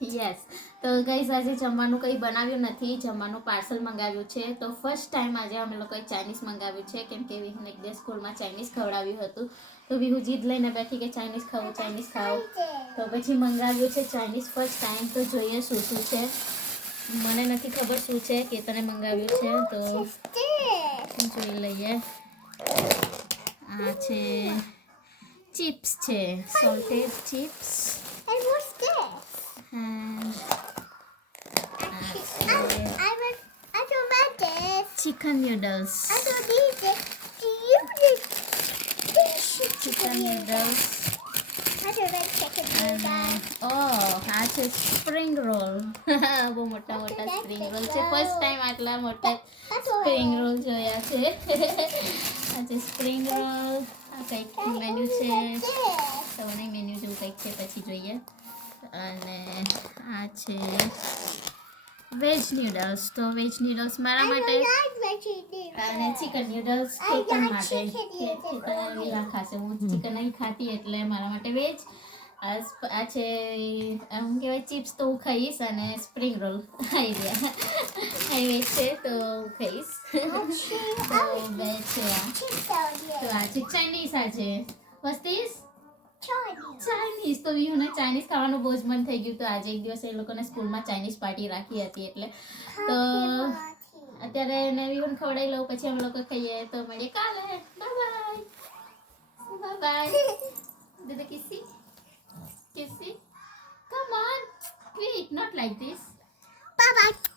Yes, તો guys આજે જમવાનું કંઈ બનાવ્યું નથી, જમવાનું પાર્સલ મંગાવ્યું છે. તો ફર્સ્ટ ટાઈમ આજે અમે લોકોએ ચાઇનીઝ મંગાવ્યું છે, કેમ કે વિહુને એક દિવસ સ્કૂલમાં ચાઇનીઝ ખવડાવ્યું હતું. તો વિહુ જીદ લઈને બેઠી કે ચાઇનીઝ ખાવું, ચાઇનીઝ ખાવું. તો પછી મંગાવ્યું છે ચાઇનીઝ ફર્સ્ટ ટાઈમ. તો જોઈએ શું શું છે. મને નથી ખબર શું છે, કે તને મંગાવ્યું છે તો જોઈ લઈએ. આ છે ચિપ્સ છે, salted chips. Chicken noodles. Chicken noodles. આ છે સ્પ્રિંગ રોલ. બહુ મોટા મોટા સ્પ્રિંગ રોલ છે. ફર્સ્ટ ટાઈમ આટલા મોટા સ્પ્રિંગ રોલ જોયા છે. આ છે સ્પ્રિંગ રોલ. આ કંઈક મેન્યુ છે, તો નહીં મેન્યુ જેવું કંઈક છે, પછી જોઈએ. અને આ છે વેજ નૂડલ્સ. તો વેજ નૂડલ્સ મારા માટે અને ચિકન નૂડલ્સ કેતન માટે. કેતન ખાશે, હું ચિકન નહીં ખાતી, એટલે મારા માટે વેજ. આ છે શું કહેવાય, ચિપ્સ તો હું ખાઈશ, અને spring role idea a wedge છે તો હું ખાઈશ. તો બે છે આ. તો આ છે ચાઇનીઝ. આ છે વસ્તીસ ચાઇનીઝ. તો વિહુને ચાઇનીઝ ખાવાનું બહુ જ મન થઈ ગયું. તો આજે એક દિવસ એ લોકોને સ્કૂલમાં ચાઇનીઝ પાર્ટી રાખી હતી, એટલે તો અત્યારે એને વિહુને ખવડાવી લઉં, પછી અમે લોકો ખાઈએ. તો મળીએ કાલે. Bye bye. Did kissy? Kissy? Come on. Wait, not like this. Bye bye.